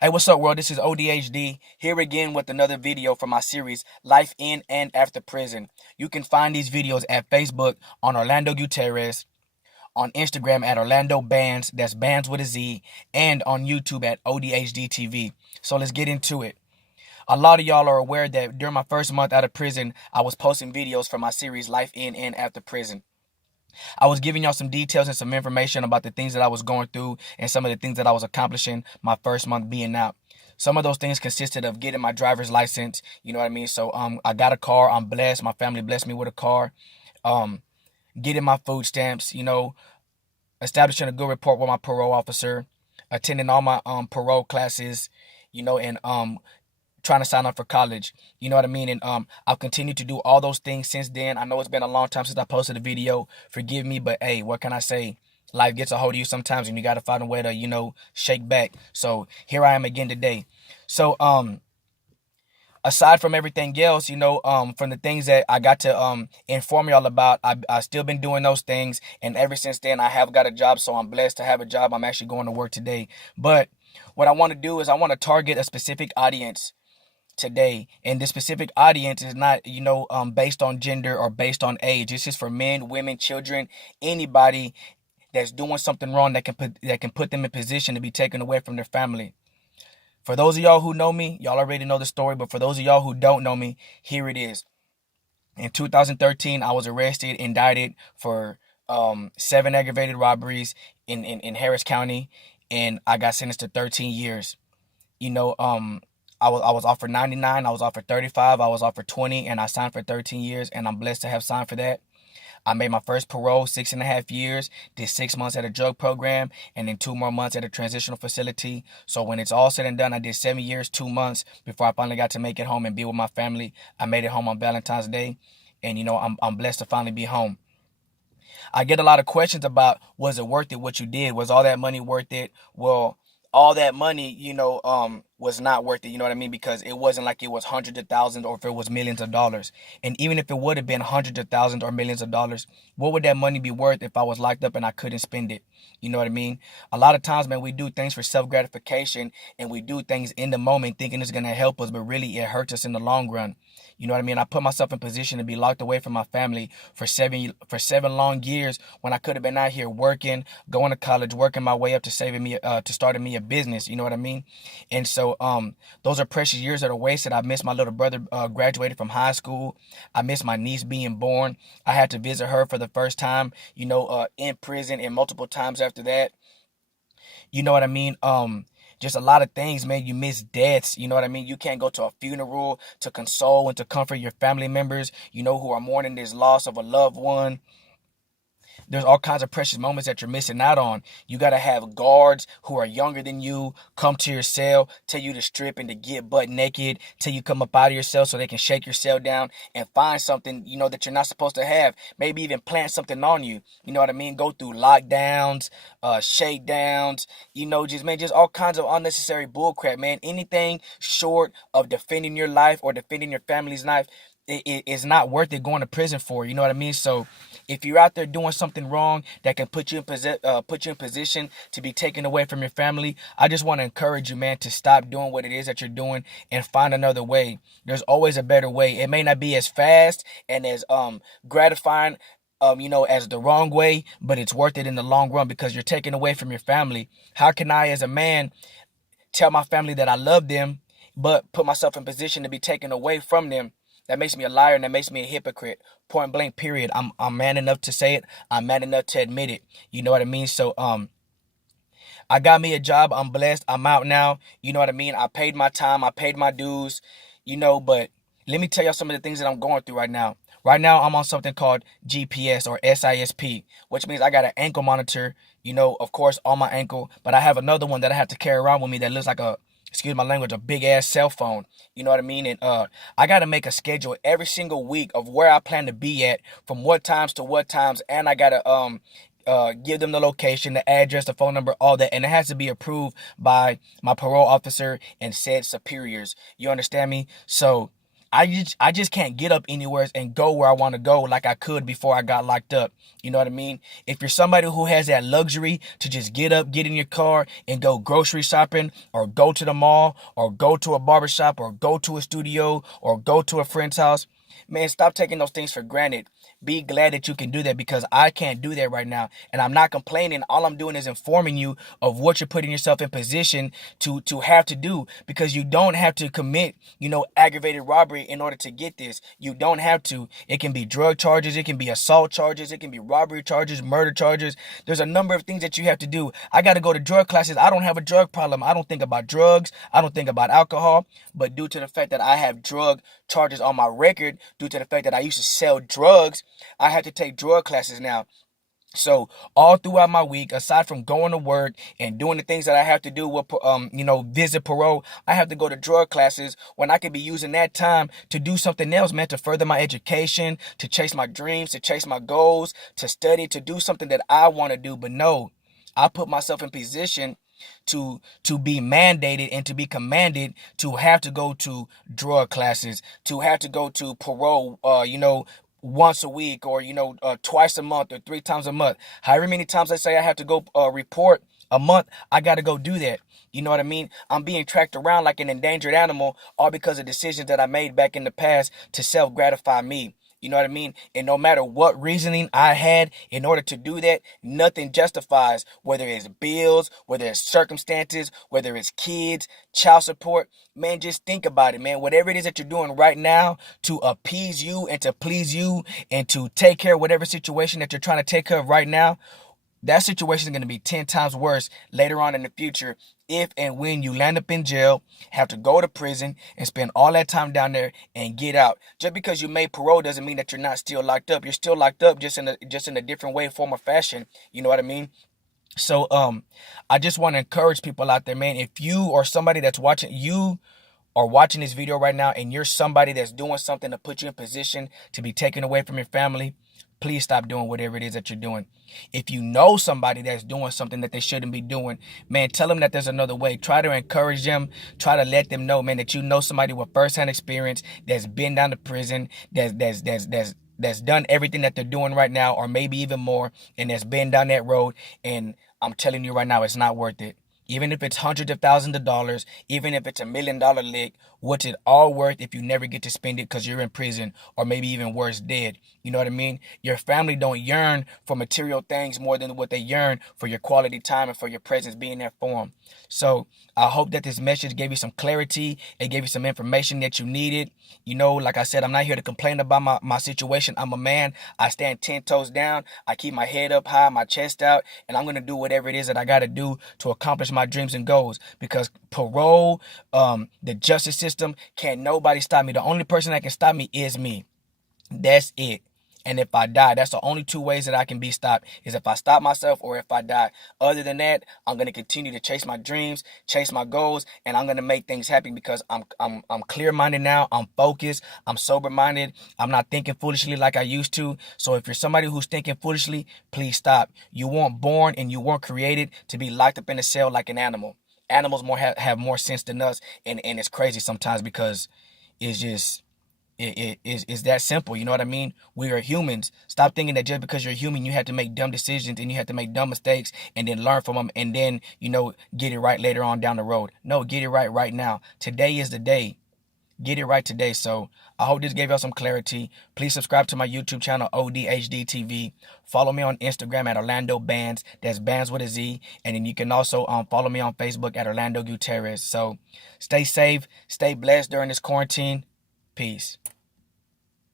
Hey, what's up, world? This is ODHD here again with another video from my series, Life in and After Prison. You can find these videos at Facebook on Orlando Gutierrez, on Instagram at Orlando Bands, that's Bands with a Z, and on YouTube at ODHD TV. So let's get into it. A lot of y'all are aware that during my first month out of prison, I was posting videos for my series, Life in and After Prison. I was giving y'all some details and some information about the things that I was going through and some of the things that I was accomplishing my first month being out. Some of those things consisted of getting my driver's license, you know what I mean? So I got a car, I'm blessed, my family blessed me with a car. Um Getting my food stamps, establishing a good rapport with my parole officer, attending all my parole classes, and trying to sign up for college. You know what I mean? And I've continued to do all those things since then. I know it's been a long time since I posted a video. Forgive me, but hey, what can I say? Life gets a hold of you sometimes and you gotta find a way to, shake back. So here I am again today. So aside from everything else, from the things that I got to inform y'all about, I still been doing those things, and ever since then I have got a job, so I'm blessed to have a job. I'm actually going to work today. But what I want to do is I want to target a specific audience today, and this specific audience is not based on gender or based on age. This is for men, women, children, anybody that's doing something wrong that can put them in position to be taken away from their family. For those of y'all who know me, y'all already know the story, but for those of y'all who don't know me, here it is. In 2013, I was arrested, indicted for 7 aggravated robberies in Harris County, and I got sentenced to 13 years. I was offered 99, I was offered 35, I was offered 20, and I signed for 13 years, and I'm blessed to have signed for that. I made my first parole, 6.5 years, did 6 months at a drug program, and then 2 more months at a transitional facility. So when it's all said and done, I did 7 years, 2 months before I finally got to make it home and be with my family. I made it home on Valentine's Day, and I'm blessed to finally be home. I get a lot of questions about, was it worth it what you did? Was all that money worth it? Well, all that money, was not worth it, you know what I mean? Because it wasn't like it was hundreds of thousands or if it was millions of dollars. And even if it would have been hundreds of thousands or millions of dollars, what would that money be worth if I was locked up and I couldn't spend it? You know what I mean? A lot of times, man, we do things for self-gratification and we do things in the moment thinking it's going to help us, but really it hurts us in the long run. You know what I mean? I put myself in position to be locked away from my family for seven long years when I could have been out here working, going to college, working my way up to saving me, to starting me a business. You know what I mean? And so, those are precious years that are wasted. I missed my little brother graduated from high school. I missed my niece being born. I had to visit her for the first time, in prison, and multiple times after that. You know what I mean? Just a lot of things, man. You miss deaths. You know what I mean? You can't go to a funeral to console and to comfort your family members, who are mourning this loss of a loved one. There's all kinds of precious moments that you're missing out on. You got to have guards who are younger than you come to your cell, tell you to strip and to get butt naked, till you come up out of your cell so they can shake your cell down and find something, that you're not supposed to have. Maybe even plant something on you. You know what I mean? Go through lockdowns, shakedowns, just all kinds of unnecessary bullcrap, man. Anything short of defending your life or defending your family's life, it's not worth it going to prison for. You know what I mean? So if you're out there doing something wrong that can put you in position to be taken away from your family, I just want to encourage you, man, to stop doing what it is that you're doing and find another way. There's always a better way. It may not be as fast and as gratifying, as the wrong way, but it's worth it in the long run because you're taken away from your family. How can I, as a man, tell my family that I love them, but put myself in position to be taken away from them? That makes me a liar and that makes me a hypocrite. Point blank, period. I'm man enough to say it. I'm man enough to admit it. You know what I mean? So I got me a job. I'm blessed. I'm out now. You know what I mean? I paid my time. I paid my dues. But let me tell y'all some of the things that I'm going through right now. Right now, I'm on something called GPS or SISP, which means I got an ankle monitor, of course, on my ankle. But I have another one that I have to carry around with me that looks like excuse my language, a big ass cell phone. You know what I mean? And I got to make a schedule every single week of where I plan to be at, from what times to what times. And I got to give them the location, the address, the phone number, all that. And it has to be approved by my parole officer and said superiors. You understand me? So I just can't get up anywhere and go where I want to go like I could before I got locked up. You know what I mean? If you're somebody who has that luxury to just get up, get in your car and go grocery shopping or go to the mall or go to a barbershop or go to a studio or go to a friend's house, man, stop taking those things for granted. Be glad that you can do that, because I can't do that right now. And I'm not complaining. All I'm doing is informing you of what you're putting yourself in position to have to do, because you don't have to commit, aggravated robbery in order to get this. You don't have to. It can be drug charges. It can be assault charges. It can be robbery charges, murder charges. There's a number of things that you have to do. I got to go to drug classes. I don't have a drug problem. I don't think about drugs. I don't think about alcohol. But due to the fact that I have drug charges on my record, due to the fact that I used to sell drugs, I had to take drug classes now. So all throughout my week, aside from going to work and doing the things that I have to do with, visit parole, I have to go to drug classes when I could be using that time to do something else, man, to further my education, to chase my dreams, to chase my goals, to study, to do something that I want to do. But no, I put myself in position to be mandated and to be commanded to have to go to drug classes, to have to go to parole, once a week, or twice a month, or 3 times a month. However many times I say I have to go report a month, I got to go do that. You know what I mean? I'm being tracked around like an endangered animal, all because of decisions that I made back in the past to self-gratify me. You know what I mean? And no matter what reasoning I had in order to do that, nothing justifies, whether it's bills, whether it's circumstances, whether it's kids, child support. Man, just think about it, man. Whatever it is that you're doing right now to appease you and to please you and to take care of whatever situation that you're trying to take care of right now, that situation is going to be 10 times worse later on in the future if and when you land up in jail, have to go to prison and spend all that time down there and get out. Just because you made parole doesn't mean that you're not still locked up. You're still locked up, just in a different way, form, or fashion. You know what I mean? So I just want to encourage people out there, man. If you or somebody that's watching, you are watching this video right now, and you're somebody that's doing something to put you in position to be taken away from your family, please stop doing whatever it is that you're doing. If you know somebody that's doing something that they shouldn't be doing, man, tell them that there's another way. Try to encourage them. Try to let them know, man, that you know somebody with firsthand experience that's been down to prison, that's done everything that they're doing right now, or maybe even more, and that's been down that road. And I'm telling you right now, it's not worth it. Even if it's hundreds of thousands of dollars, even if it's $1 million lick, what's it all worth if you never get to spend it because you're in prison, or maybe even worse, dead? You know what I mean? Your family don't yearn for material things more than what they yearn for your quality time and for your presence being there for them. So I hope that this message gave you some clarity. It gave you some information that you needed. Like I said, I'm not here to complain about my situation. I'm a man. I stand 10 toes down. I keep my head up high, my chest out, and I'm going to do whatever it is that I got to do to accomplish my dreams and goals, because parole, the justice system, can't nobody stop me. The only person that can stop me is me. That's it. And if I die, that's the only 2 ways that I can be stopped, is if I stop myself or if I die. Other than that, I'm going to continue to chase my dreams, chase my goals, and I'm going to make things happen, because I'm clear-minded now. I'm focused. I'm sober-minded. I'm not thinking foolishly like I used to. So if you're somebody who's thinking foolishly, please stop. You weren't born and you weren't created to be locked up in a cell like an animal. Animals have more sense than us, and it's crazy sometimes, because it's just... It's that simple. You know what I mean? We are humans. Stop thinking that just because you're human, you have to make dumb decisions and you have to make dumb mistakes and then learn from them and then, get it right later on down the road. No, get it right now. Today is the day. Get it right today. So I hope this gave y'all some clarity. Please subscribe to my YouTube channel, ODHD TV. Follow me on Instagram at Orlando Bands. That's Bands with a Z. And then you can also follow me on Facebook at Orlando Gutierrez. So stay safe. Stay blessed during this quarantine. Peace.